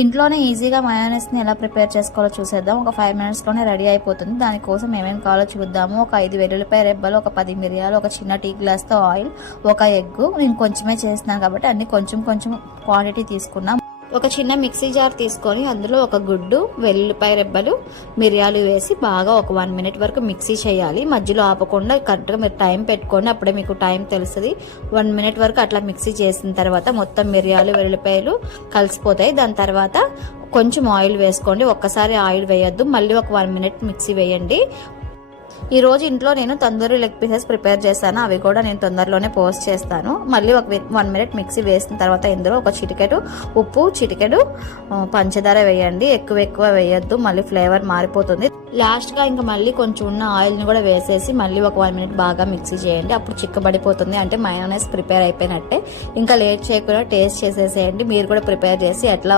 ఇంట్లోనే ఈజీగా మయోనైస్ని ఎలా ప్రిపేర్ చేసుకోవాలో చూసేద్దాం. ఒక 5 మినిట్స్లోనే రెడీ అయిపోతుంది. దానికోసం ఏమేమి కావాలో చూద్దాము. ఒక 5 వెల్లుల్లిపాయ రెబ్బలు, ఒక 10 మిరియాలు, ఒక చిన్న టీ గ్లాస్తో ఆయిల్, ఒక ఎగ్గు. నేను కొంచెమే చేస్తున్నాను కాబట్టి అన్ని కొంచెం కొంచెం క్వాంటిటీ తీసుకున్నాం. ఒక చిన్న మిక్సీ జార్ తీసుకొని అందులో ఒక గుడ్డు, వెల్లుల్లిపాయ రెబ్బలు, మిరియాలు వేసి బాగా ఒక 1 మినిట్ వరకు మిక్సీ చేయాలి. మధ్యలో ఆపకుండా కరెక్ట్గా మీరు టైం పెట్టుకోండి, అప్పుడే మీకు టైం తెలుస్తుంది. 1 మినిట్ వరకు అట్లా మిక్సీ చేసిన తర్వాత మొత్తం మిరియాలు, వెల్లుల్లిపాయలు కలిసిపోతాయి. దాని తర్వాత కొంచెం ఆయిల్ వేసుకోండి. ఒక్కసారి ఆయిల్ వేయొద్దు, మళ్ళీ ఒక 1 మినిట్ మిక్సీ వేయండి. ఈ రోజు ఇంట్లో నేను తందూరి లెగ్ పీసెస్ ప్రిపేర్ చేశాను. అవి కూడా నేను తొందరలోనే పోస్ట్ చేస్తాను. మళ్ళీ ఒక 1 మినిట్ మిక్సీ వేసిన తర్వాత ఇందులో ఒక చిటికెడు ఉప్పు, చిటికెడు పంచదార వేయండి. ఎక్కువ వేయొద్దు, మళ్ళీ ఫ్లేవర్ మారిపోతుంది. లాస్ట్గా ఇంకా మళ్ళీ కొంచెం ఉన్న ఆయిల్ని కూడా వేసేసి మళ్ళీ ఒక 1 మినిట్ బాగా మిక్సీ చేయండి. అప్పుడు చిక్కబడిపోతుంది, అంటే మయోనైస్ ప్రిపేర్ అయిపోయినట్టే. ఇంకా లేట్ చేయకుండా టేస్ట్ చేసేసేయండి. మీరు కూడా ప్రిపేర్ చేసి ఎట్లా